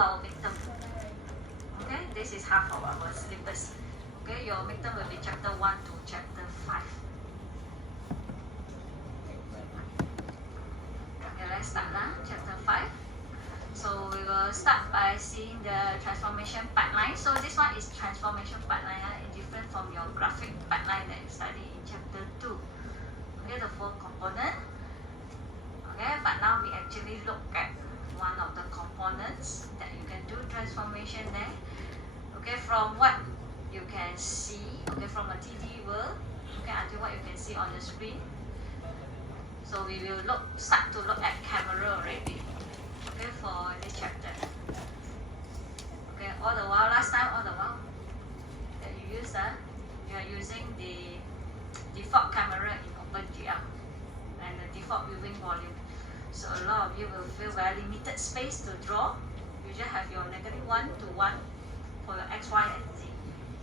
our victim. Okay, this is half of our syllabus. Okay, your victim will be chapter 1 to chapter 5. Okay, let's start now, chapter 5. So we will start by seeing the transformation pipeline. So this one is transformation pipeline, different from your graphic pipeline that you study in chapter 2. Okay, the 4 component. Okay, but now we actually look at one of the components that you can do transformation there. Okay, from what you can see, okay, from a 3D world, okay, until what you can see on the screen. So we will start to look at camera already. Okay, for this chapter. Okay, all the while that you use you are using the default camera in OpenGL and the default viewing volume. So a lot of you will feel very limited space to draw. You just have your -1 to 1 for your X, Y, and Z.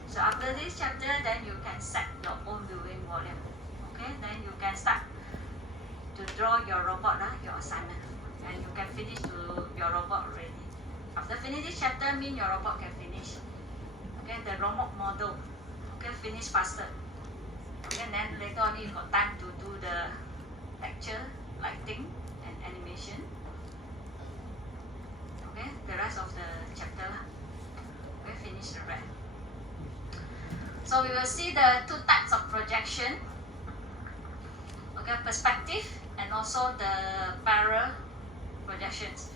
So after this chapter, then you can set your own viewing volume. Okay, then you can start to draw your robot, your assignment. And you can finish your robot already. After finish this chapter, mean your robot can finish. Okay, the robot model. Okay, finish faster. Okay, and then later on you got time to do the lecture, lighting, and animation. Okay, the rest of the chapter. Okay, finish the rest. So we will see the 2 types of projection. Okay, perspective and also the parallel projections.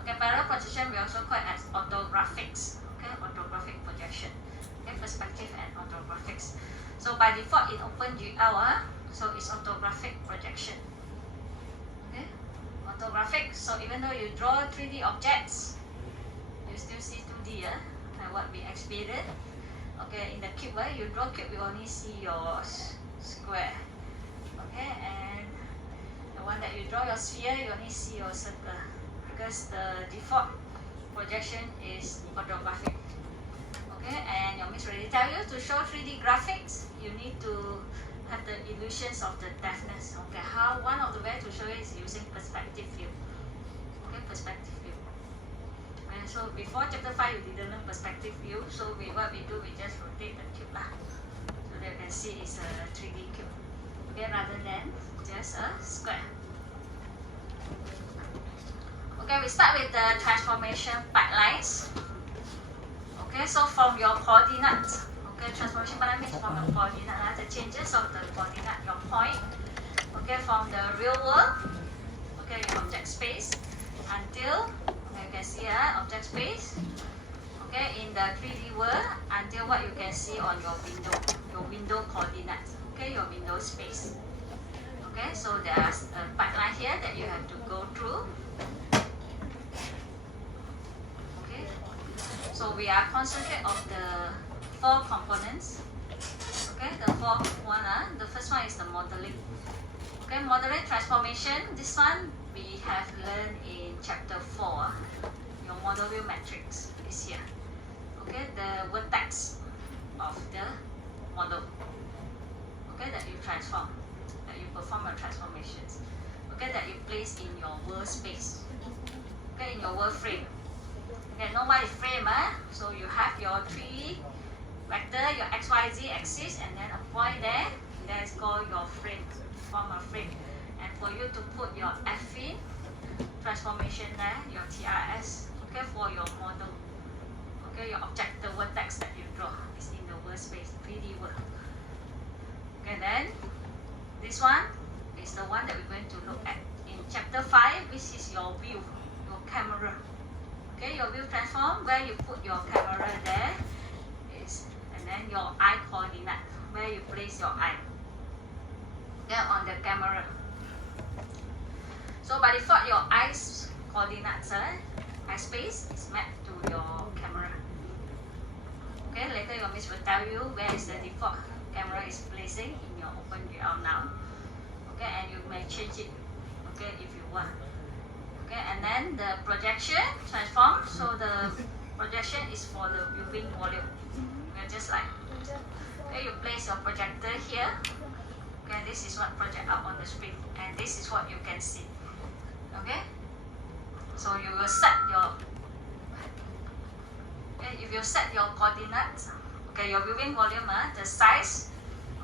Okay, parallel projection we also call it as orthographics. Okay, orthographic projection. Okay, perspective and orthographics. So by default in OpenGL, so it's orthographic projection. Okay, orthographic. So even though you draw 3D objects, you still see 2D, like what we experienced. Okay, in the cube, you draw cube, you only see your square. Okay, and the one that you draw your sphere, you only see your circle, because the default projection is orthographic. Okay, and your miss already tell you to show 3D graphics, you need to have the illusions of the deafness. Okay, one of the way to show it is using perspective view. Okay, perspective view. And so before chapter 5, we didn't learn perspective view. So what we do, we just rotate the cube so that you can see it's a 3D cube. Okay, rather than just a square. Okay, we start with the transformation pipelines. Okay, so from your coordinates, okay, transformation pipeline means from your coordinate, the changes of the coordinate, your point, okay, from the real world, okay, your object space, until, okay, you can see object space, okay, in the 3D world, until what you can see on your window coordinates, okay, your window space. Okay, so there's a pipeline here that you have to go through. Okay, so we are concentrate of the 4 components. Okay, the 4 one, the first one is the modeling. Okay, modeling transformation. This one we have learned in chapter 4. Your model view matrix is here. Okay, the vertex of the model. Okay, that you transform. You perform your transformations, okay, that you place in your world space, okay, in your world frame. Okay, no one is frame, so you have your 3 vector, your x, y, z axis, and then a point there. That is called your frame, form a frame. And for you to put your affine transformation there, your TRS, okay, for your model, okay, your object, the vertex that you draw is in the world space, 3D world. Okay, then this one is the one that we're going to look at in chapter 5, which is your view, your camera. Okay, your view transform, where you put your camera there is, and then your eye coordinate, where you place your eye. Okay, on the camera. So by default, your eyes coordinates, eye space is mapped to your camera. Okay, later your miss will tell you where is the default camera is placing in your OpenGL now. Okay, and you may change it, okay, if you want. Okay, and then the projection transform. So the projection is for the viewing volume. Okay, just like, okay, you place your projector here. Okay, this is what project out on the screen, and this is what you can see. Okay, so you will set your Okay, if you set your coordinates, okay, your viewing volume, the size,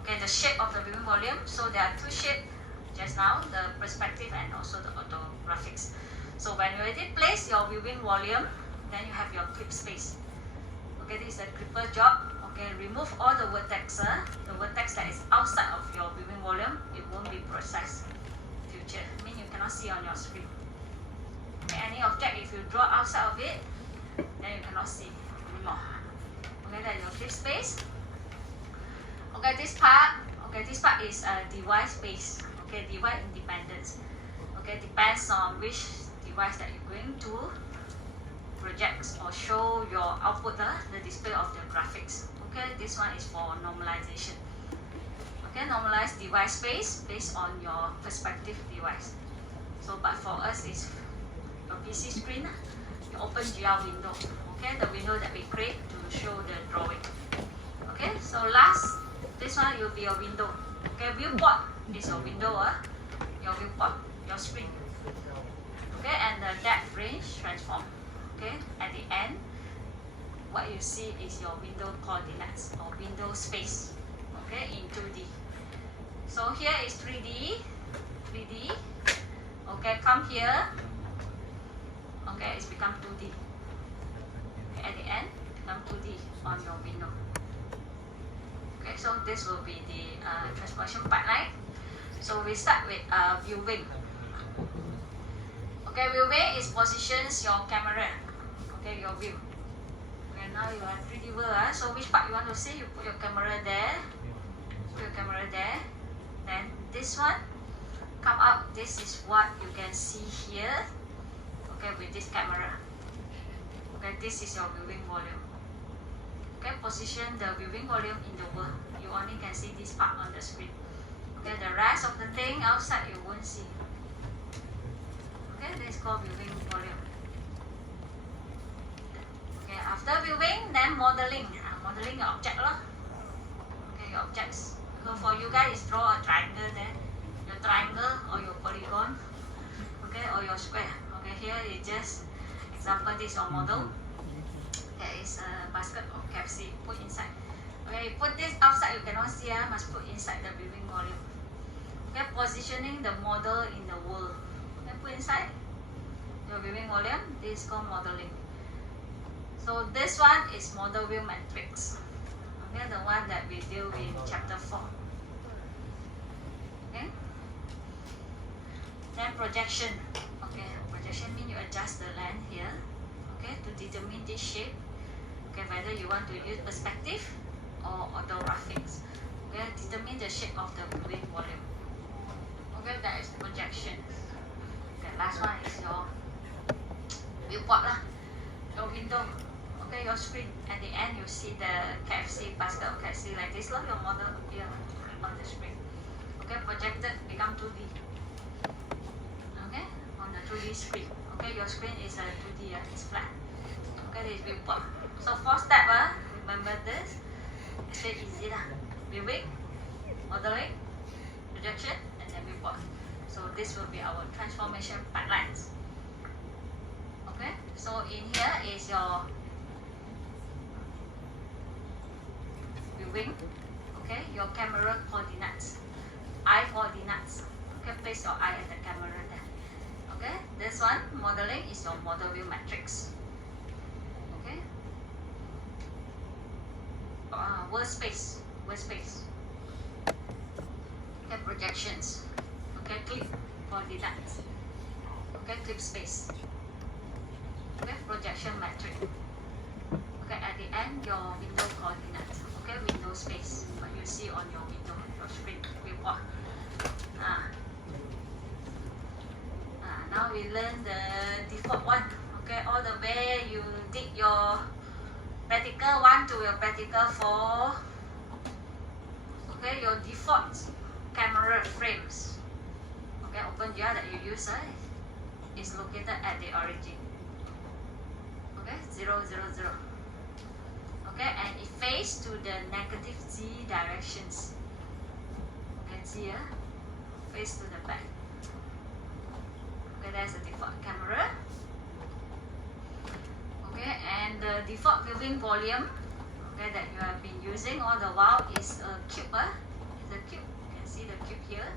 okay, the shape of the viewing volume. So there are two shapes just now, the perspective and also the orthographics. So when you already place your viewing volume, then you have your clip space. Okay, this is the clipper job. Okay, remove all the vertex. The vertex that is outside of your viewing volume, it won't be processed. Future, I mean you cannot see on your screen. Okay, any object, if you draw outside of it, then you cannot see anymore. Okay, that's your clip space. Okay, this part is a device space. Okay, device independence. Okay, depends on which device that you're going to project or show your output, the display of the graphics. Okay, this one is for normalization. Okay, normalize device space based on your perspective device. So, but for us is your PC screen, you open GL window. Okay, the window that we create to show the drawing. Okay, so last, this one will be your window. Okay, viewport is your window, your viewport, your screen. Okay, and the depth range transform. Okay, at the end, what you see is your window coordinates or window space. Okay, in 2D. So here is 3D. Okay, come here. Okay, it's become 2D. Okay, at the end, become 2D on your window. Okay, so this will be the transformation pipeline. So we start with viewing. Okay, viewing is positions your camera. Okay, your view. Okay, now you are 3D world. So which part you want to see? You put your camera there. Put your camera there. Then this one come out. This is what you can see here. Okay, with this camera. Okay, this is your viewing volume. Okay, position the viewing volume in the world. You only can see this part on the screen. Okay, the rest of the thing outside you won't see. Okay, this is called viewing volume. Okay, after viewing, then modeling. Modeling your object lah. Okay, your objects. So for you guys, draw a triangle there. Your triangle or your polygon. Okay, or your square. Okay, here is just example. This is your model. There is a basket of KFC put inside. Okay, you put this outside, you cannot see. Must put inside the viewing volume. Okay, positioning the model in the world. Okay, put inside your viewing volume. This is called modeling. So this one is model view matrix. Okay, the one that we deal in chapter 4. Okay. Then projection. Okay, projection means you adjust the lens here. Okay, to determine this shape. Okay, whether you want to use perspective or orthographics. Okay, determine the shape of the viewing volume. Okay, that is projection. Okay, last one is your viewport lah. Your window. Okay, your screen. At the end, you see the KFC basket of KFC like this lah. Your model appear on the screen. Okay, projected become 2D. Okay, on the 2D screen. Okay, your screen is a 2D. It's flat. Okay, this is viewport. So 4 step. Remember this. It's very easy lah. Viewing, modeling, projection, and then viewport. So this will be our transformation pipelines. Okay, so in here is your viewing. Okay, your camera coordinates, eye coordinates. Okay, place your eye at the camera there. Okay, this one modeling is your model view matrix. Okay, workspace. Okay, projections. Okay, clip coordinates. Okay, clip space. Okay, projection matrix. Okay, at the end your window coordinates. Okay, window space. What you see on your window, your screen, viewport. Now we learn the default one. Okay, all the way you did your practical 1 to your practical 4. Okay, your default camera frames. Okay, OpenGL that you use is located at the origin. Okay, 0, 0, 0. Okay, and it faces to the negative Z directions. You can see here, face to the back. Okay, that's the default camera. Okay, and and the default viewing volume, okay, that you have been using all the while is a cube. It's a cube. You can see the cube here.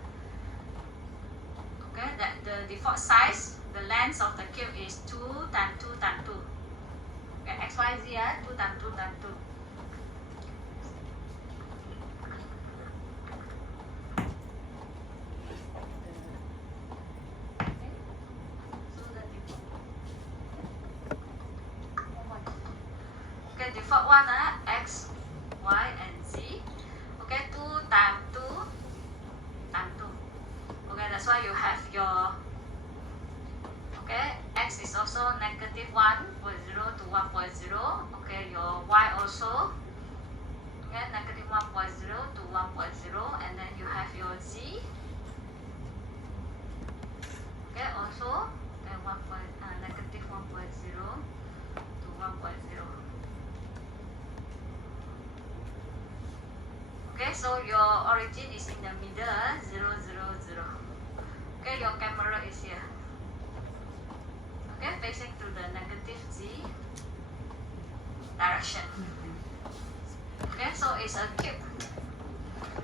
Okay, that the default size, the length of the cube is 2 times 2 times 2. Okay, XYZ, 2 times 2 times 2. Okay, default one, X, Y, and Z. Okay, 2 times 2 times 2. Okay, that's why you have your, okay, X is also negative 1.0 to 1.0. Okay, your Y also, okay, negative 1.0 to 1.0. And then you have your Z. Okay, also, negative 1.0 to 1.0. Okay, so your origin is in the middle, 0, 0, 0. Okay, your camera is here. Okay, facing to the negative Z direction. Okay, so it's a cube.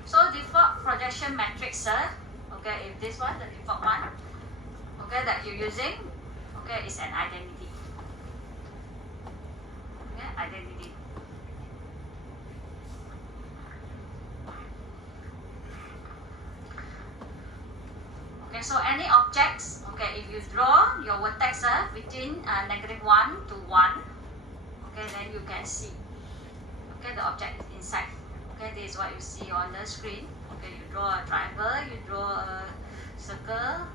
So default projection matrix, okay, if this one, the default one, okay, that you're using, okay, is an identity. Okay, identity. Okay, so any objects, okay, if you draw your vertex between negative 1 to 1, okay, then you can see, okay, the object inside. Okay, this is what you see on the screen. Okay, you draw a triangle, you draw a circle,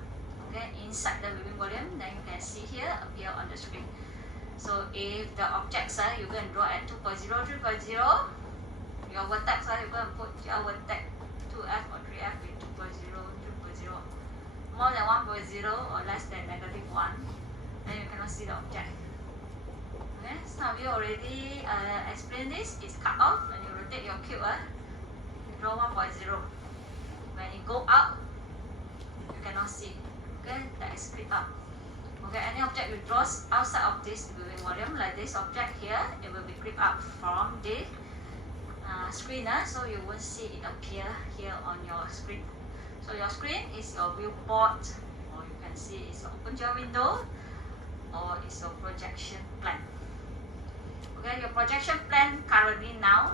okay, inside the viewing volume, then you can see here appear on the screen. So if the objects you can draw at 2.0, 3.0, your vertex you can put your vertex 2F or 3F with 2.0, 3.0. More than 1.0 or less than negative 1, then you cannot see the object. Okay, some of you already explained this. It's cut off. When you rotate your cube, you draw 1.0. When it go up, you cannot see. Okay, that is clip up. Okay, any object you draw outside of this viewing volume, like this object here, it will be clipped up from the screen, so you won't see it appear here on your screen. So your screen is your viewport, or you can see it's your open window, or it's your projection plan. Okay, your projection plan currently now,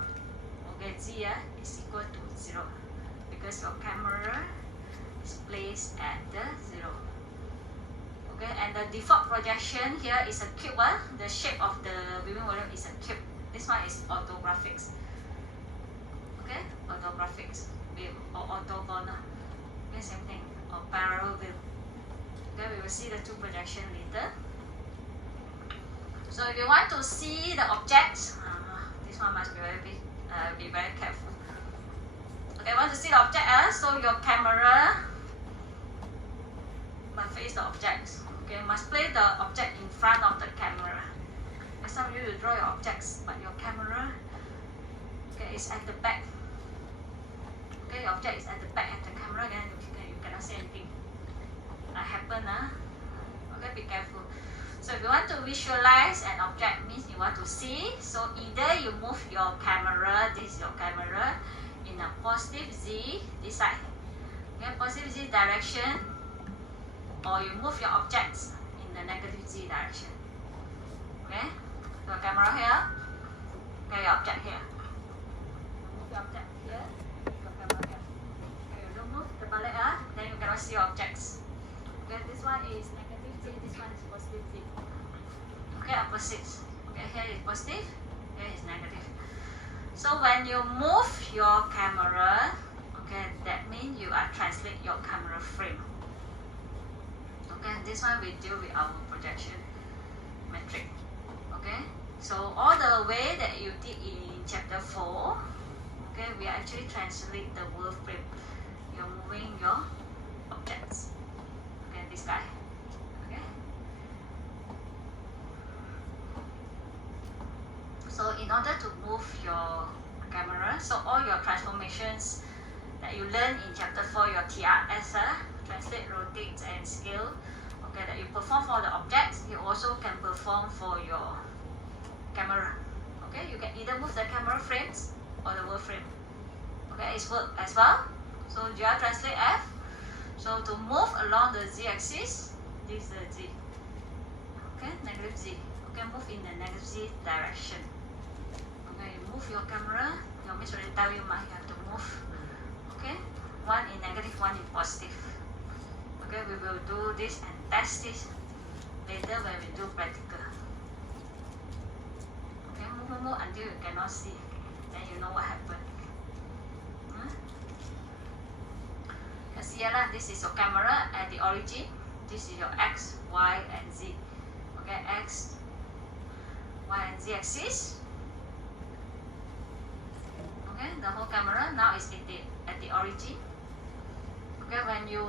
okay, Z is equal to 0 because your camera is placed at the 0. Okay, and the default projection here is a cube. The shape of the viewing volume is a cube. This one is orthographics. Okay, orthographics view or orthogonal. Okay, same thing, or parallel view. Okay, we will see the two projection later. So if you want to see the objects, this one must be very careful. Okay, want to see the object, so your camera must face the objects. Okay, must place the object in front of the camera. And some of you draw your objects, but your camera, okay, is at the back. Okay, your object is at the back of the camera, then you cannot see anything. That happen, okay, be careful. So if you want to visualize an object, means you want to see, so either you move your camera, this is your camera, in a positive Z, this side, okay, positive Z direction, or you move your objects in the negative Z direction. Okay, your camera here, okay, your object here. Move your object here. Then you cannot see objects. Okay, this one is negative Z, this one is positive Z. Okay, opposites. Okay, here is positive, here is negative. So when you move your camera, okay, that means you are translate your camera frame. Okay, this one we deal with our projection metric. Okay, so all the way that you did in chapter 4, okay, we actually translate the world frame. You're moving your objects. Okay, this guy. Okay. So in order to move your camera, so all your transformations that you learn in chapter 4, your TRS, translate, rotate, and scale, okay, that you perform for the objects, you also can perform for your camera. Okay, you can either move the camera frames or the word frame. Okay, it's work as well. So GR translate F. So to move along the z-axis, this is the z. Okay, negative z. Okay, move in the negative z direction. Okay, you move your camera. Your miss already tell you, you have to move. Okay, one in negative, one in positive. Okay, we will do this and test this later when we do practical. Okay, move until you cannot see. Then you know what happened. You see here, this is your camera at the origin. This is your X, Y, and Z. Okay, X, Y, and Z axis. Okay, the whole camera now is at the origin. Okay, when you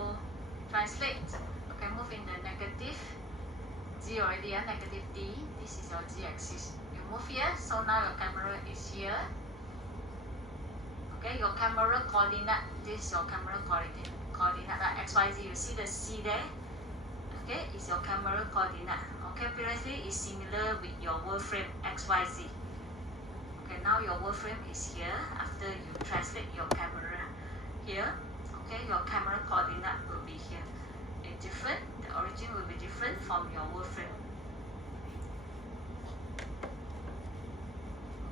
translate, okay, move in the negative Z already, negative D. This is your Z axis. You move here, so now your camera is here. Okay, your camera coordinate, this is your camera coordinate, X, Y, Z. You see the C there? Okay, is your camera coordinate. Okay, previously is similar with your word frame X, Y, Z. Okay, now your word frame is here. After you translate your camera here, okay, your camera coordinate will be here. It's different, the origin will be different from your word frame.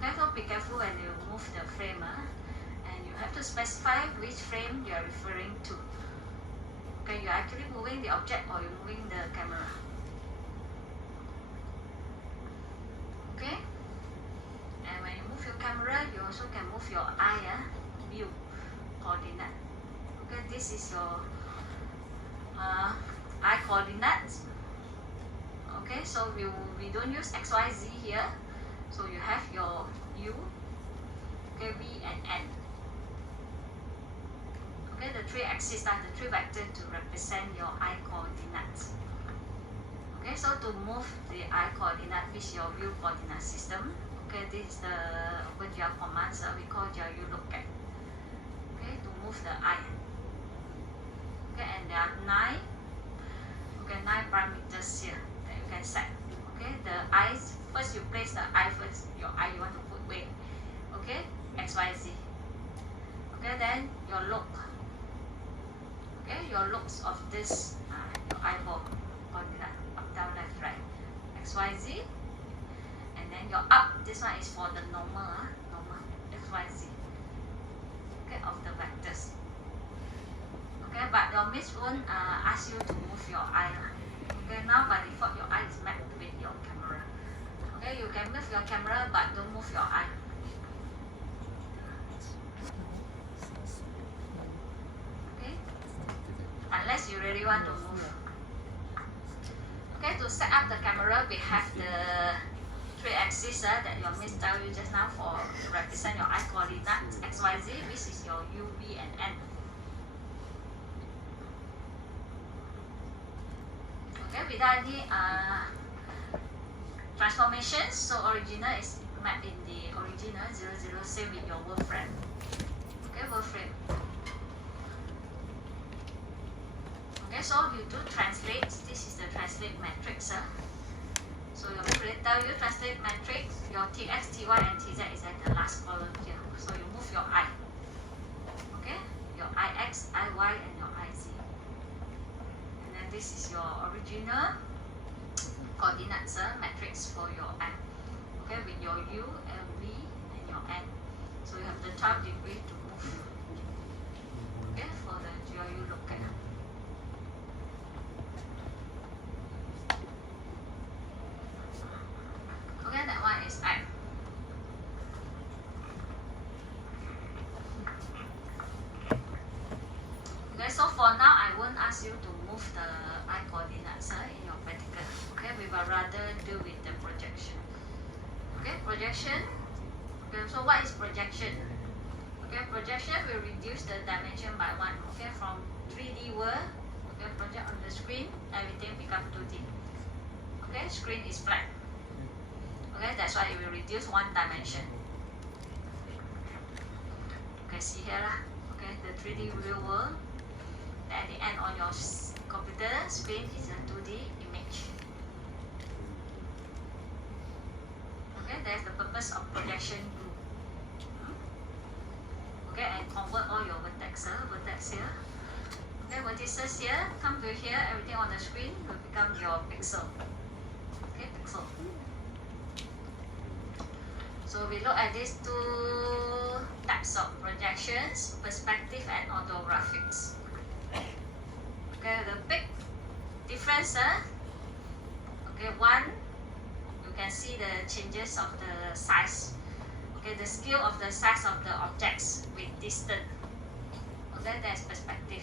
Okay, so be careful when you move the frame, and you have to specify which frame you are referring to. Okay, you're actually moving the object or you're moving the camera. Okay, and when you move your camera, you also can move your eye, view coordinate. Okay, this is your eye coordinates. Okay, so we don't use X, Y, Z here. So you have your U, okay, V, and N. Okay, the three axes are the three vectors to represent your eye coordinates. Okay, so to move the eye coordinate with your view coordinate system, okay, this is the OpenGL commands we call GRU locate. Okay, to move the eye. Okay, and there are 9 parameters here that you can set. Okay, the eyes, first you place the eye first, your eye you want to put where? Okay, X, Y, Z. Okay, then your look. Okay, your looks of this, your eyeball, coordinate, up, down, left, right, X, Y, Z. And then your up, this one is for the normal, X, Y, Z. Okay, of the vectors. Okay, but your miss won't ask you to move your eye. Okay, now by default your eye is mapped with your camera. Okay, you can move your camera but don't move your eye. Okay, unless you really want to move. Okay, to set up the camera, we have the three axes that your miss tell you just now for represent your eye coordinates X, Y, Z. This is your U, V, and N. Okay, without any transformations, so original is mapped in the original 00, same with your word frame. Okay, word frame. Okay, so you do translate. This is the translate matrix. So your will tell you translate matrix. Your TX, TY, and TZ is at the last column here. So you move your I. Okay, your IX, IY, and your IZ. And then this is your original coordinates matrix for your I. Okay, with your U, and V, and your N. So you have the 12 degree to move. Okay, for the GRU locate. Okay, that one is I. Okay, so for now, I won't ask you to move the eye coordinates in your practical. Okay, we will rather do with the projection. Okay, projection. Okay, so what is projection? Okay, projection will reduce the dimension by 1. Okay, from 3D world, okay, project on the screen, everything become 2D. Okay, screen is flat. Okay, that's why it will reduce 1 dimension. Okay, see here lah. Okay, the 3D real world. At the end on your computer screen is a 2D image. Okay, that's the purpose of projection group. Okay, and convert all your vertex here. Okay, vertices here, come to here, everything on the screen will become your pixel. Okay, pixel. So we look at these two types of projections, perspective and orthographics. Okay, the big difference, okay, one, you can see the changes of the size. Okay, the scale of the size of the objects with distance. Okay, that's perspective.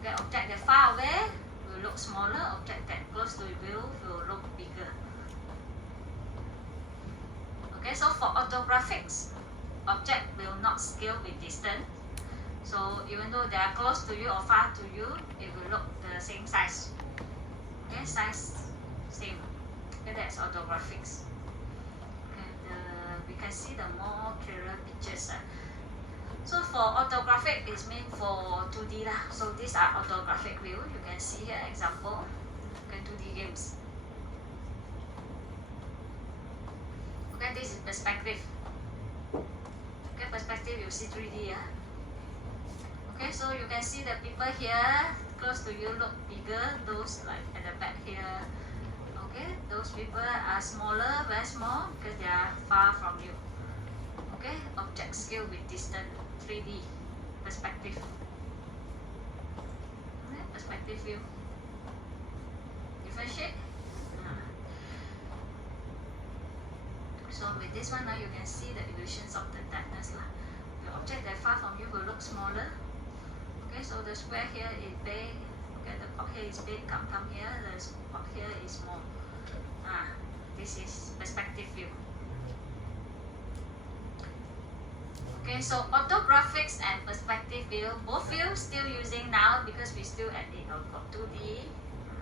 Okay, object that far away will look smaller, object that close to you will look bigger. Okay, so for orthographics, object will not scale with distance. So even though they are close to you or far to you, it will look the same size. Okay, size same. Okay, that's orthographics. Okay, we can see the more clearer pictures. So for orthographic, it's meant for 2D lah. So these are orthographic view. You can see here example. Okay, 2D games. Okay, this is perspective. Okay, perspective you see 3D. Okay, so you can see the people here close to you look bigger. Those like at the back here. Okay, those people are smaller, very small because they are far from you. Okay, object scale with distance, 3D, perspective. Okay, perspective view. Differentiate. So with this one now you can see the illusions of the darkness lah. The object that far from you will look smaller. Okay, so the square here is big. Okay, the pot here is big. Come here. The pot here is small. This is perspective view. Okay, so orthographics and perspective view, both views still using now because we still at the 2D.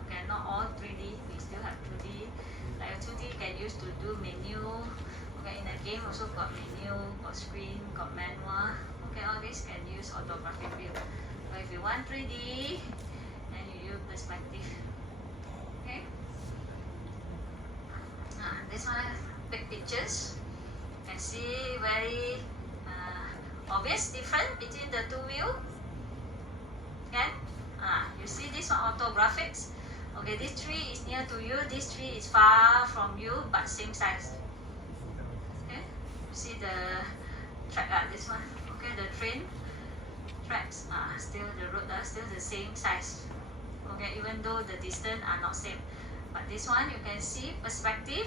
Okay, not all 3D. We still have 2D. Like 2D can use to do menu. Okay, in the game also got menu, got screen, got manual. Okay, all this can use orthographic view. But if you want 3D, then you use perspective. Okay. This one big pictures. You can see very obvious difference between the two views. Okay. You see this one orthographics. Okay, this tree is near to you, this tree is far from you, but same size. Okay, you see the track, this one. Okay, the train tracks are still the road are still the same size. Okay, even though the distance are not same, but this one you can see perspective.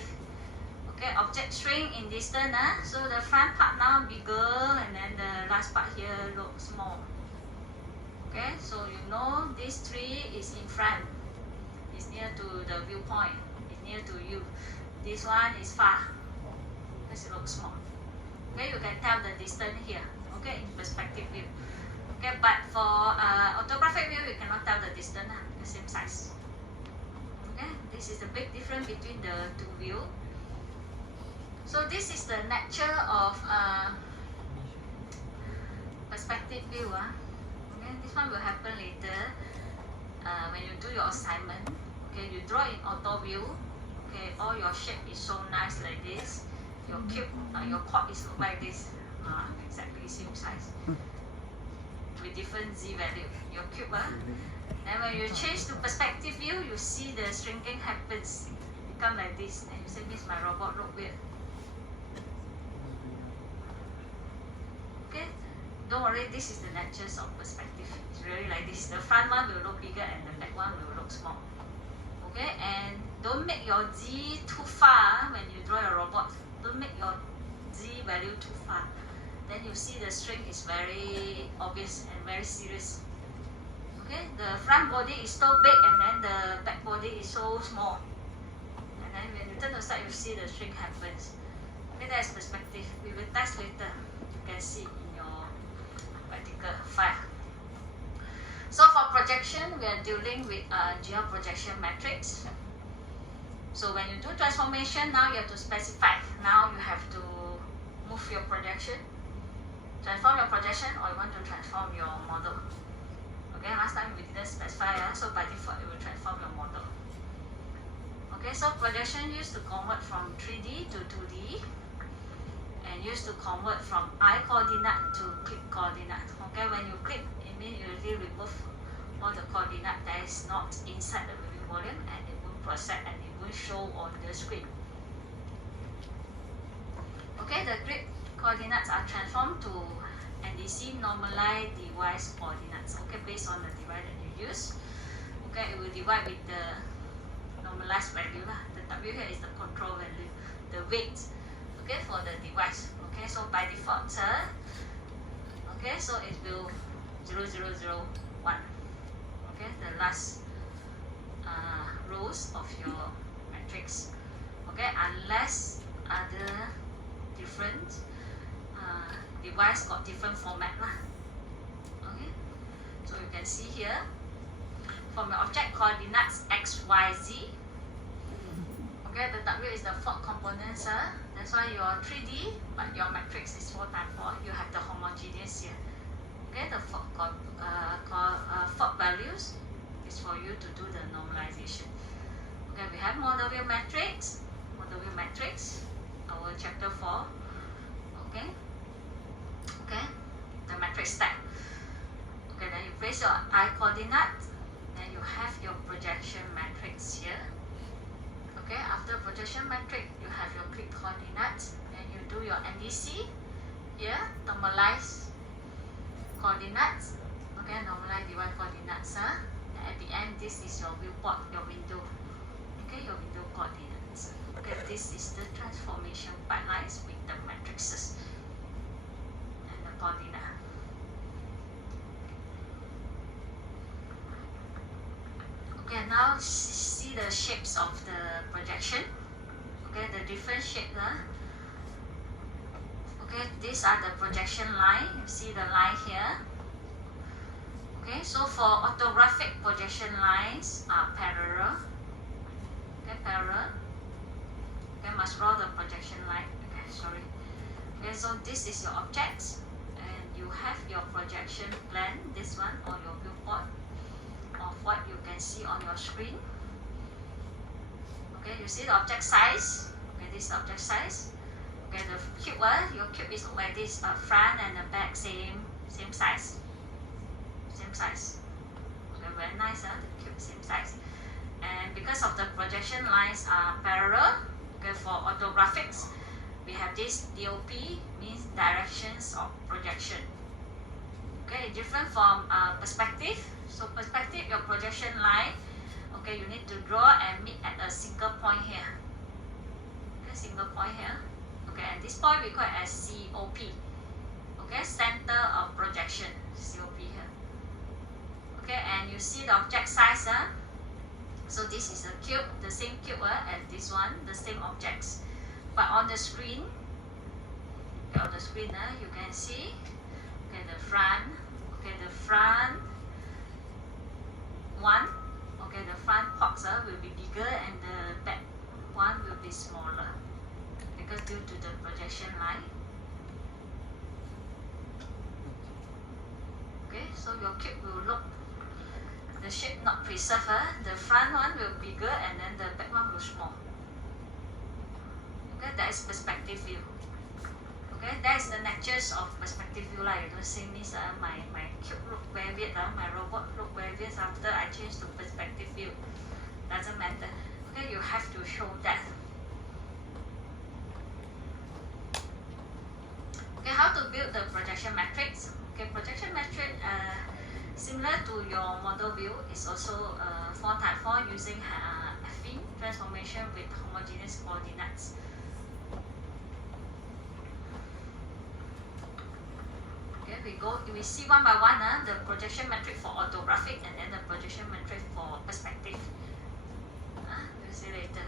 Okay, object shrink in distance. So the front part now bigger, and then the last part here looks small. Okay, so you know this tree is in front. It's near to the viewpoint. It's near to you. This one is far because it looks small. Okay, you can tell the distance here. Okay, in perspective view. Okay, but for orthographic view, you cannot tell the distance. The same size. Okay, this is the big difference between the two views. So this is the nature of perspective view. Okay, this one will happen later when you do your assignment. Okay, you draw in auto view. Okay, all your shape is so nice like this. Your cube, your quad is like this. Exactly same size with different z value. Your cube. And when you change to perspective view, you see the shrinking happens. Become like this, and you say, "Miss, my robot look weird." Okay, don't worry. This is the nature of perspective. It's really like this. The front one will look bigger, and the back one will look small. Okay, and don't make your z too far when you draw your robot. Don't make your z value too far. Then you see the shrink is very obvious and very serious. Okay, the front body is so big and then the back body is so small. And then when you turn the side, you see the shrink happens. Okay, that's perspective. We will test later. You can see in your practical 5. So for projection, we are dealing with geo projection matrix. So when you do transformation, now you have to specify. Now you have to move your projection, transform your projection, or you want to transform your model. Okay, last time we didn't specify, so by default it will transform your model. Okay, so projection used to convert from 3D to 2D and used to convert from eye coordinate to clip coordinate. Okay, when you clip, it means you really remove all the coordinate that is not inside the viewing volume, and it will process and it will show on the screen. Okay, the grid coordinates are transformed to NDC normalized device coordinates. Okay, based on the device that you use. Okay, it will divide with the normalized value. The W here is the control value, the weight. Okay, for the device. Okay, so by default, okay, so it will 0001. Okay, the last rows of your matrix. Okay, unless other different device got different format lah. Okay, so you can see here from your object coordinates x, y, z. Okay, the W is the fault components. That's why your 3D, but your matrix is 4x4. You have the homogeneous here. Okay, the fault values is for you to do the normalization. Okay, we have model view matrix. Model view matrix, our chapter 4. Okay, okay, the matrix stack. Okay, then you place your eye coordinate. Then you have your projection matrix here. Okay, after projection matrix, you have your clip coordinates. Then you do your NDC here, normalized coordinates. Okay, normalized device coordinates. And at the end, this is your viewport, your window. Okay, your window coordinates. Okay, this is the transformation pipelines with the matrices and the coordinate. Okay, now see the shapes of the projection. Okay, the different shapes. Okay, these are the projection line. You see the line here. Okay, so for orthographic projection lines are parallel. Okay, parallel. Okay, must draw the projection line. Okay, sorry. Okay, so this is your objects, and you have your projection plan. This one or your viewport of what you can see on your screen. Okay, you see the object size. Okay, this is object size. Okay, the cube, your cube is like this, front and the back same size. Same size. Okay, very nice, the cube same size. And because of the projection lines are parallel, okay, for orthographics, we have this DOP, means directions of projection. Okay, different from perspective. So perspective, your projection line, okay, you need to draw and meet at a single point here. Okay, single point here. Okay, and this point we call it as COP. Okay, center of projection, COP here. Okay, and you see the object size. So this is a cube, the same cube as this one, the same objects. But on the screen, okay, on the screen, you can see, okay, the front, okay, the front one, okay, the front box will be bigger and the back one will be smaller because due to the projection line. Okay, so your cube will look, the shape not preserved. The front one will bigger and then the back one will small. Okay, that is perspective view. Okay, that is the natures of perspective view. Like, you don't see me, my cube look very weird, my robot look very weird after I change to perspective view. Doesn't matter. Okay, you have to show that. Okay, how to build the projection matrix? Okay, projection matrix, similar to your model view, is also 4x4 using affine transformation with homogeneous coordinates. We see one by one the projection matrix for orthographic and then the projection matrix for perspective. We'll see later.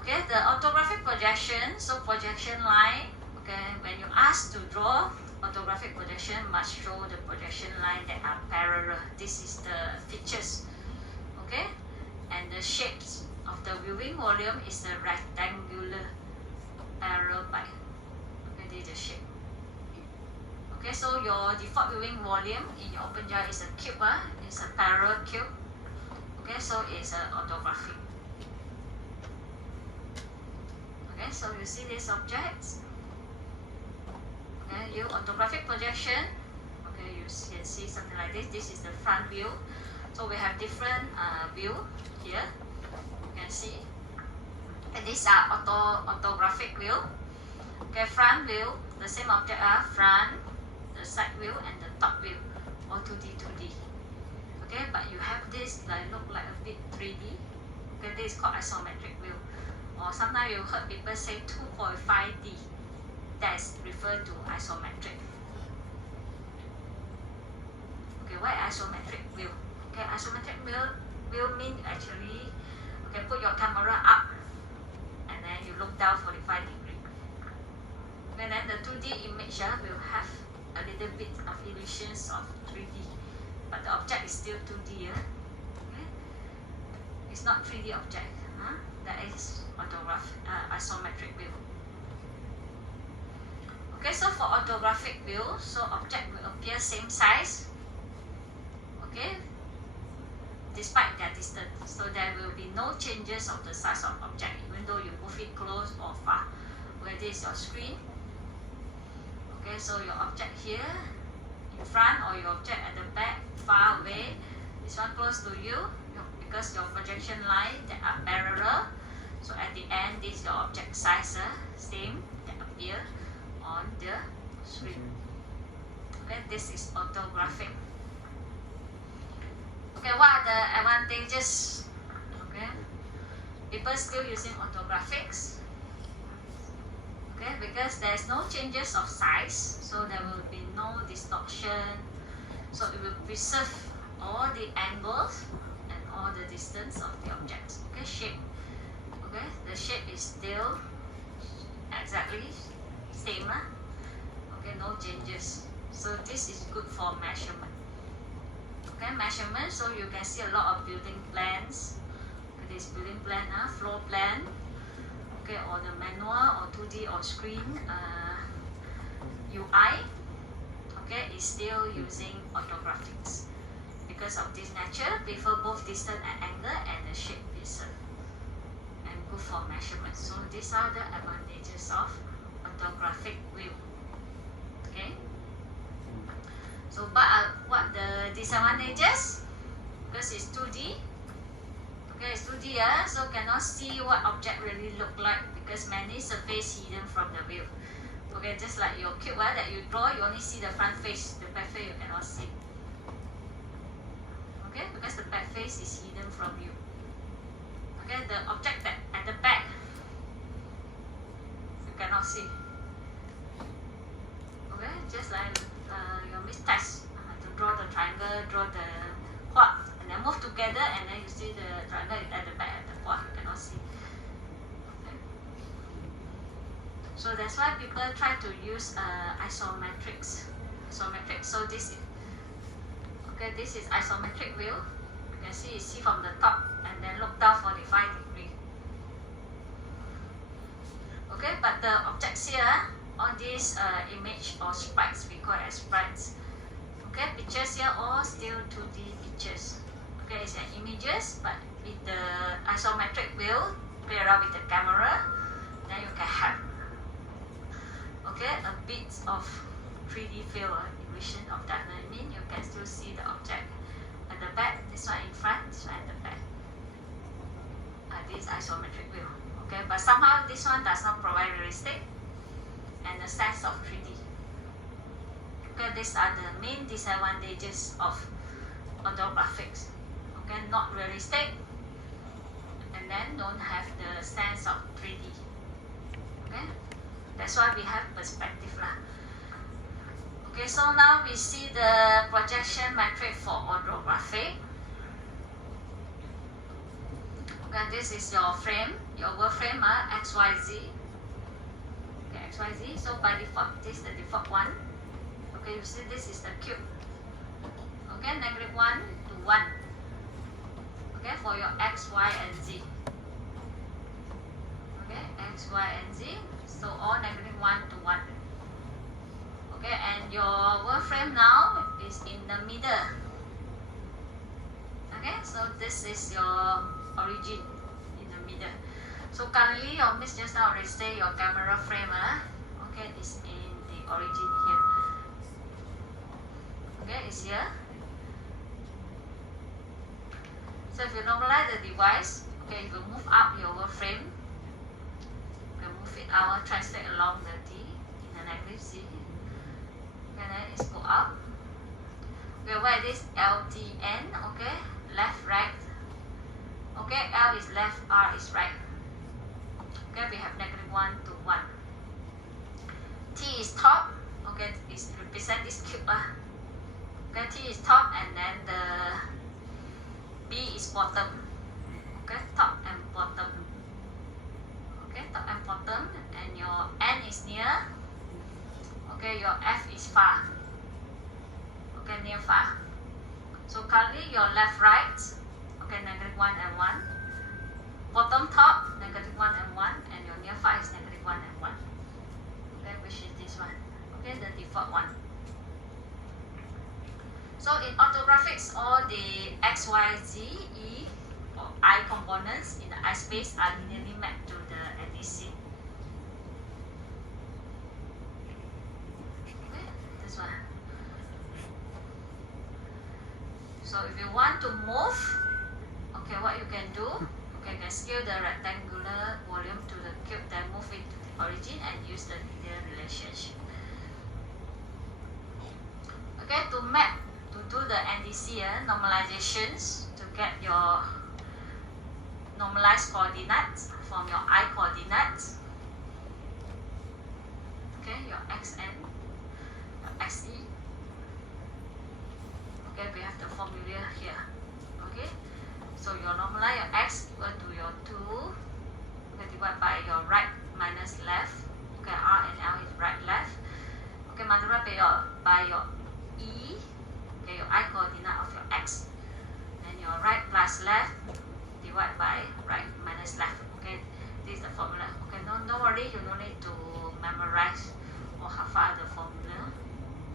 Okay, the orthographic projection, so projection line, okay, when you ask to draw orthographic projection, must show the projection line that are parallel. This is the features. Okay, and the shapes of the viewing volume is the rectangular parallel pipe. Okay, this is the shape. Okay, so your default viewing volume in your OpenGL is a cube, it's a parallel cube. Okay, so it's orthographic. Okay, so you see these objects. Okay, you orthographic projection. Okay, you can see something like this. This is the front view. So we have different view here. You can see. And these are orthographic view. Okay, front view, the same object are front, the side view, and the top view, or 2D, 2D. Okay, but you have this like look like a bit 3D. Okay, this is called isometric view. Or sometimes you heard people say 2.5D. That is referred to isometric. Okay, what is isometric view? Okay, isometric view mean actually, okay, put your camera up and then you look down 45 degrees. And then the 2D image will have a little bit of illusions of 3D, but the object is still 2D. Okay? It's not 3D object. That is isometric view. Okay, so for orthographic view, so object will appear same size, okay, despite their distance. So there will be no changes of the size of object, even though you move it close or far. Where this is your screen. Okay, so your object here in front or your object at the back, far away. This one close to you, because your projection line that are parallel. So at the end, this is your object size, same that appear on the screen. Okay, this is orthographic. Okay, what are the advantages? Okay, people still using orthographics. Okay, because there is no changes of size, so there will be no distortion. So it will preserve all the angles and all the distance of the objects. Okay, shape. Okay, the shape is still exactly same. Okay, no changes. So this is good for measurement. Okay, measurement. So you can see a lot of building plans. Okay, this building plan, floor plan. Okay, or the manual or 2D or screen UI. Okay, is still using orthographics because of this nature. Prefer both distance and angle, and the shape is and good for measurement. So these are the advantages of orthographic view. Okay. So but what the disadvantages? Because it's 2D. Okay, it's 2D, so cannot see what object really look like because many surface hidden from the view. Okay, just like your cube that you draw, you only see the front face. The back face you cannot see. Okay, because the back face is hidden from you. Okay, the object that at the back you cannot see. Okay, just like your test to draw the triangle, draw the quad, and then move together, and then you see the triangle at the back at the quad, you cannot see. Okay. So that's why people try to use isometrics. So this is, okay, this is isometric view. You can see from the top and then look down 45 degrees. Okay, but the objects here, all these image or sprites, we call it as sprites. Okay, pictures here all still 2D pictures. Okay, it's an images, but with the isometric view, play around with the camera, then you can have a bit of 3D feel, illusion of that. I mean, you can still see the object at the back, this one in front, this one at the back. This isometric view. Okay, but somehow this one does not provide realistic and a sense of 3D. Okay, these are the main disadvantages of orthographics. Okay, not realistic, and then don't have the sense of 3D. Okay, that's why we have perspective lah. Okay, so now we see the projection metric for orthographic. Okay, this is your frame, your word frame, XYZ. Okay, XYZ. So by default, this is the default one. Okay, you see this is the cube. Okay, -1 to 1. Okay, for your X, Y, and Z. Okay, X, Y, and Z. So all -1 to 1. Okay, and your word frame now is in the middle. Okay, so this is your origin in the middle. So currently your miss just now already say your camera frame okay, is in the origin here. Okay, it's here. So if you normalize the device, okay, if you move up your frame, you move it out, translate along the D in a negative Z, and then it's go up. We write this LTN, okay, left, right. Okay, L is left, R is right. Okay, we have -1 to 1. T is top, okay, is represent this cube. Okay, T is top, and then the B is bottom. Okay, top and bottom. Okay, top and bottom, and your N is near. Okay, your F is far. Okay, near far. So currently your left, right. Okay, -1 and 1. Bottom, top, -1 and 1, and your near far is -1 and 1. Okay, which is this one. Okay, the default one. So in orthographics, all the X, Y, Z, E, or I components in the I space are linearly mapped to the NDC. Okay, this one. So if you want to move, okay, what you can do, okay, you can scale the rectangular volume to the cube, then move it to the origin and use the linear relationship. Okay, to map, to do the NDC normalizations, to get your normalized coordinates from your I coordinates. Okay, your XN, your XE. Okay, we have the formula here. Okay, so your normalize your X equal to your 2, okay, divided by your right minus left. Okay, R and L is right, left. Okay, multiplied by your E, okay, your I coordinate of your X, and your right plus left divided by right minus left. Okay, this is the formula. Okay, no worry, you don't need to memorize or hafal the formula.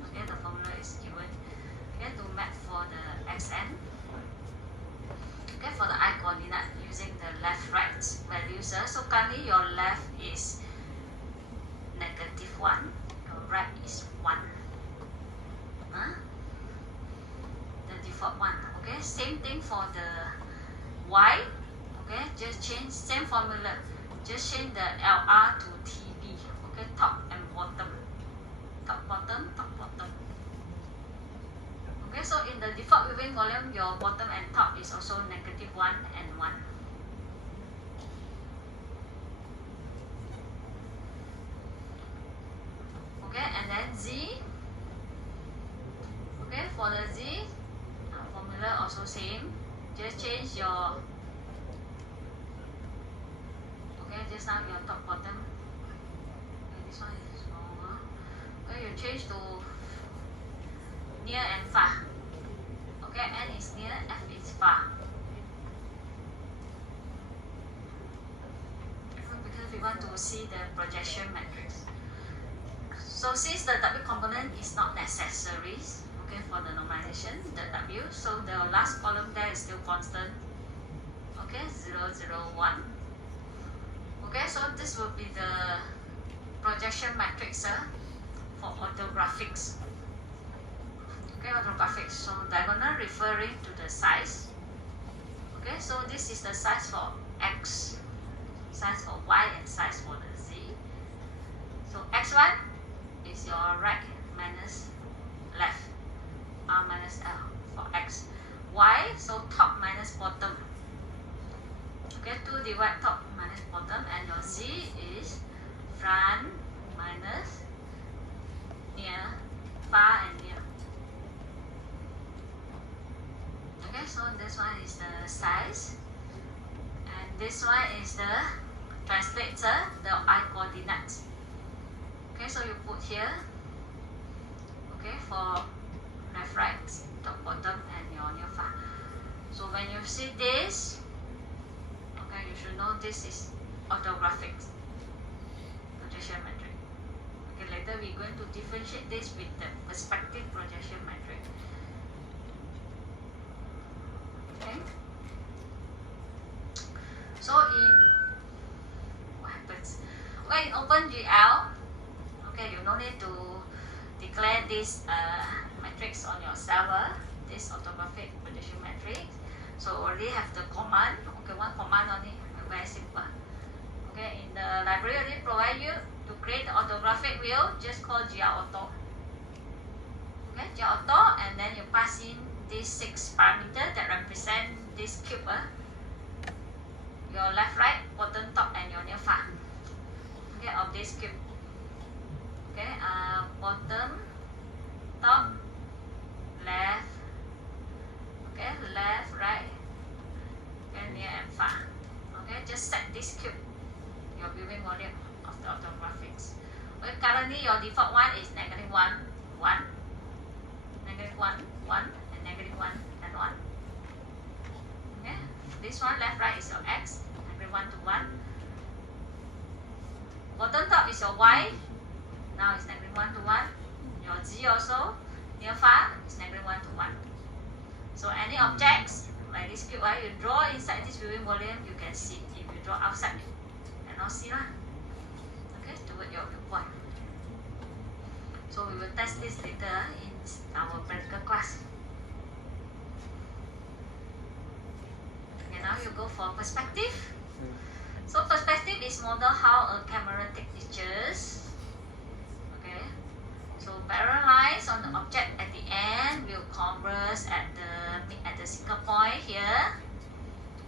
Okay, the formula is given. Okay, to map for the XN. Okay, for the I coordinate using the left right values. So currently your left is -1, your right is 1. The default one. Okay, same thing for the Y. Okay, just change same formula. Just change the LR to TB. Okay, top and bottom. Top, bottom, top, bottom. Okay, so in the default viewing volume, your bottom and top is also -1 and 1. Okay, and then Z. Okay, for the Z, formula also same. Just change your, okay, just now your top, bottom. Okay, this one is smaller. Okay, you change to near and far. Okay, N is near, F is far. Because we want to see the projection matrix. So since the W component is not necessary, okay, for the normalization, the W, so the last column there is still constant. Okay, 0, 0, 1. Okay, so this will be the projection matrix for orthographics. Okay, orthographics. So diagonal referring to the size. Okay, so this is the size for X, size for Y, and size for the Z. So X1 is your right minus left, R minus L for X. Y, so top minus bottom. Okay, 2 divide top minus bottom, and your Z is front minus near, far and near. Okay, so this one is the size, and this one is the translator, the I coordinates. Okay, so you put here, okay, for left, right, top, bottom, and your near, far. So when you see this, okay, you should know this is orthographic projection matrix. Okay, later we're going to differentiate this with the perspective projection matrix. Okay. So in open GL, okay, you no need to declare this matrix on your server, this orthographic projection matrix. So already have the command, okay, one command only, very simple. Okay, in the library already provide you to create the orthographic view, just call GAuto. Okay, GAuto, and then you pass in these 6 parameters that represent this cube, your left, right, bottom, top, and your near far. Okay, of this cube. Okay, bottom, top, left, okay, left, right, and near and far. Okay, just set this cube, your viewing volume of the orthographics. Okay, currently your default one is -1, 1, -1, 1, and -1 and 1. Okay, this one left, right is your x, -1 to 1. Bottom top is your y, now it's -1 to 1. Your z also, near far is -1 to 1. So any objects like this cube, you draw inside this viewing volume, you can see. If you draw outside, you cannot see lah. Okay, toward your viewpoint. So we will test this later in our practical class. Okay, now you go for perspective. So perspective is model how a camera takes pictures. Okay, so parallel lines on the object at the end will converge at the single point here.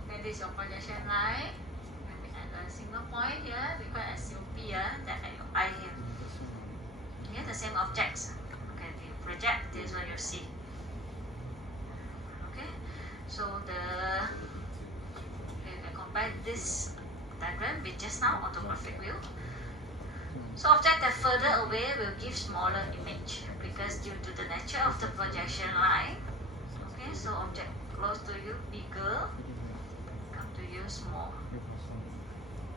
Okay, this is your projection line. At the single point here, we call it as P, that at your eye here. Okay, the same objects. Okay, you project, this is what you see. Okay, so you can compare this diagram with just now orthographic view. So object that further away will give smaller image because due to the nature of the projection line. Okay, so object close to you bigger, come to you small.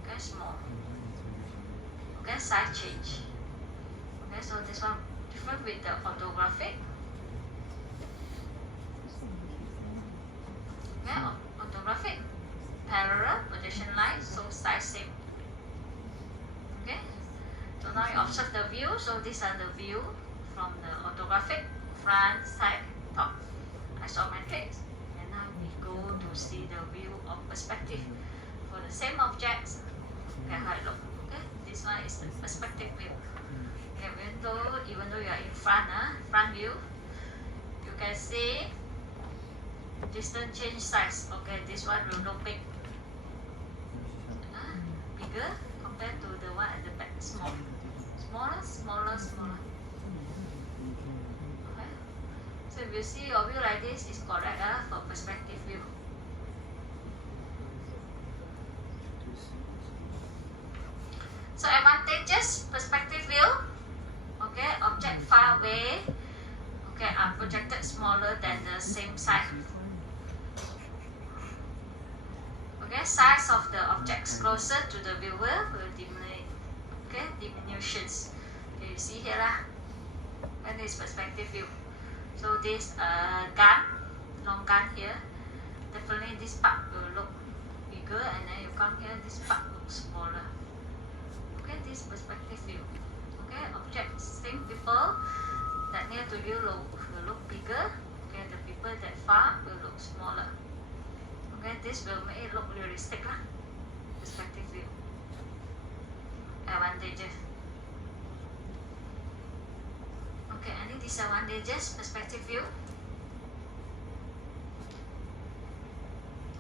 Okay, small. Okay, size change. Okay, so this one different with the orthographic. Okay, orthographic, parallel, projection line, so size same. Okay, so now you observe the view. So these are the view from the orthographic, front, side, top, isometrics. And now we go to see the view of perspective for the same objects. Okay, how it look. Okay, this one is the perspective view. Okay, even though you are in front, front view, you can see distance change size. Okay, this one will look big, bigger compared to the one at the back, small, smaller, smaller, smaller. Okay, so if you see your view like this, is correct for perspective view. So advantages, perspective view. Okay, object far away, okay, are projected smaller than the same side. Okay, size of the objects closer to the viewer will diminish. Okay, diminutions. Okay, you see here lah. And this perspective view. So this gun, long gun here, definitely this part will look bigger, and then you come here, this part looks smaller. Okay, this perspective view. Okay, objects, same people that near to you will look bigger. Okay, the people that far will look smaller. Okay, this will make it look realistic lah. Perspective view. Advantages. Okay, any disadvantages? Perspective view.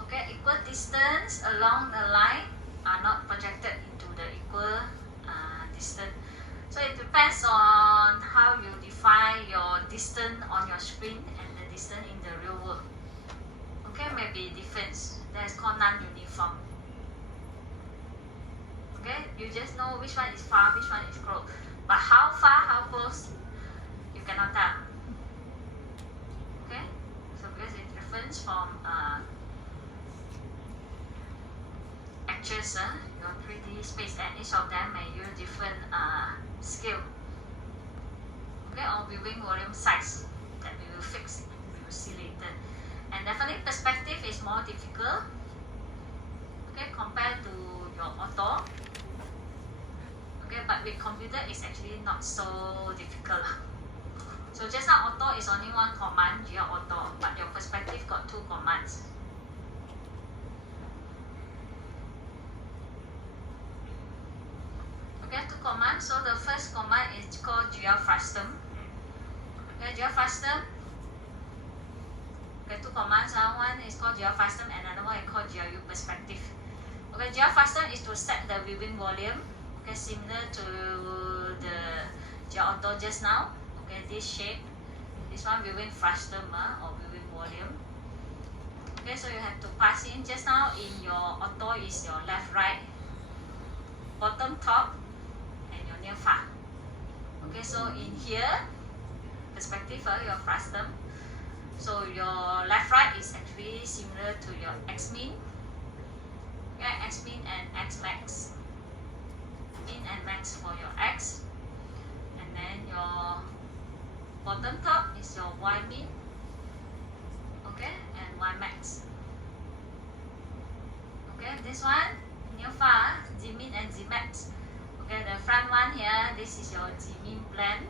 Okay, equal distance along the line are not projected into the equal distance. So it depends on how you define your distance on your screen and the distance in the real world. Okay, maybe difference. That's called non-uniform. Okay, you just know which one is far, which one is close. But how far, how close, you cannot tell. Okay, so because it differs from actors, your 3D space, and each of them may use different scale. Okay, or viewing volume size that we will fix, we will see later. And definitely perspective is more difficult, okay, compared to your auto. Okay, but with computer it's actually not so difficult. So just now auto is only one command, GL auto, but your perspective got two commands. Okay, two commands. So the first command is called GL frustum. Okay, GL frustum. Okay, two commands. One is called GL frustum, and another one is called GLU perspective. Okay, GL frustum is to set the viewing volume. Okay, similar to the GL auto just now. Okay, this shape. This one viewing frustum or viewing volume. Okay, so you have to pass in. Just now in your auto is your left, right, bottom, top, and your near far. Okay, so in here, perspective your frustum. So your left, right is actually similar to your x min. Okay, x min and x max. Min and max for your x, and then your bottom top is your y min, okay, and y max. Okay, this one near far, z min and z max. Okay, the front one here, this is your z min plan.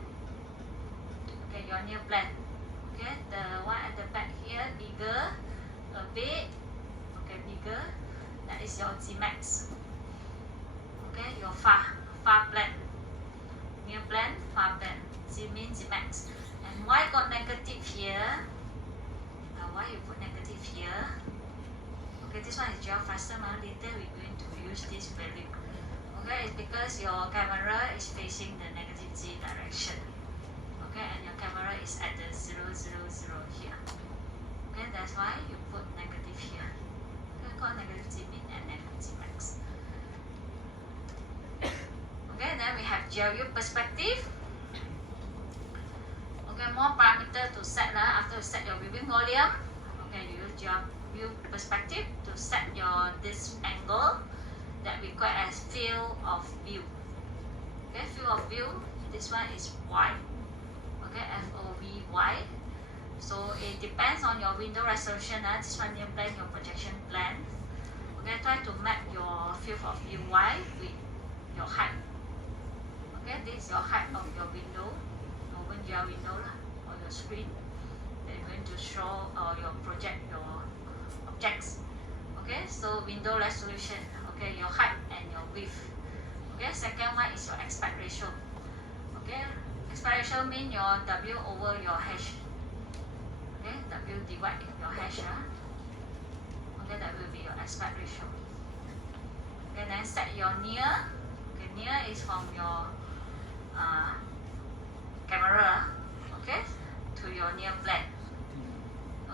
Okay, your near plan. Okay, the one at the back here bigger a bit. Okay, bigger. That is your z max. Okay, your far plan, near plan, far plan, z min, z max. And why got negative here? Why you put negative here? Okay, this one is GL frustum. Later we're going to use this value. Okay, it's because your camera is facing the negative z direction. Okay, and your camera is at the 0, 0, 0 here. Okay, that's why you put negative here. Okay, called negative z min and negative z max. Okay, then we have GLU perspective. Okay, more parameter to set after you set your viewing volume. Okay, you use GLU perspective to set your this angle that we call as field of view. Okay, field of view. This one is Y. Okay, FOVY. So it depends on your window resolution. This one near plan, your projection plan. Okay, try to map your field of view Y with your height. Okay, this is your height of your window, open GL window or your screen. They're going to show your project your objects. Okay, so window resolution. Okay, your height and your width. Okay, second one is your aspect ratio. Okay, aspect ratio means your W over your hash. Okay, W divide your hash. Okay, that will be your aspect ratio. Okay, then set your near. Okay, near is from your camera, okay, to your near plan.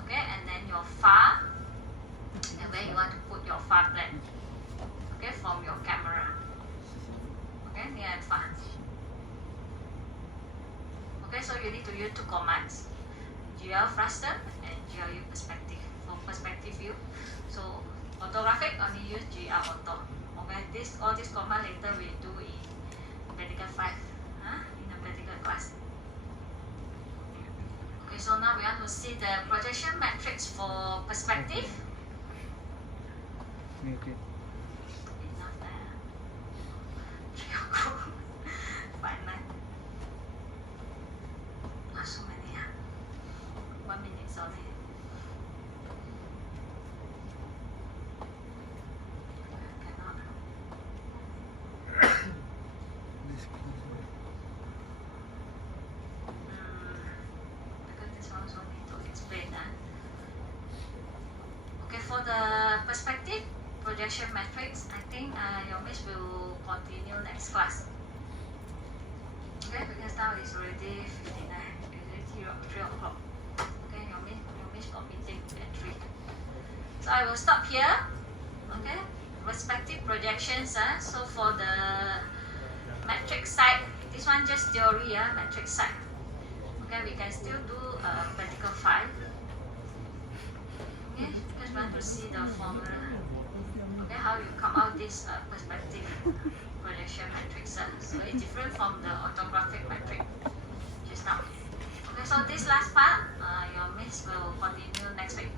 Okay, and then your far, and where you want to put your far plan. Okay, from your camera. Okay, near and far. Okay, so you need to use two commands, GL frustum and GLU perspective for perspective view. So photographic only use GL auto. Okay, all this command later we do in practical 5. In the practical class. Okay, so now we want to see the projection matrix for perspective. Okay. Enough there. 3 o'clock. 5, 9. So many. 1 minute, sorry. Cannot. For the perspective projection matrix, I think your miss will continue next class. Okay, because now it's already 59, it's already 3 o'clock. Okay, your miss got meeting at 3. So I will stop here. Okay, perspective projections. So for the matrix side, this one just theory. Matrix side. Okay, we can still do practical 5. Okay, because we want to see the formula. Okay, how you come out this perspective projection matrix. So it's different from the orthographic matrix just now. Okay, so this last part, your miss will continue next week.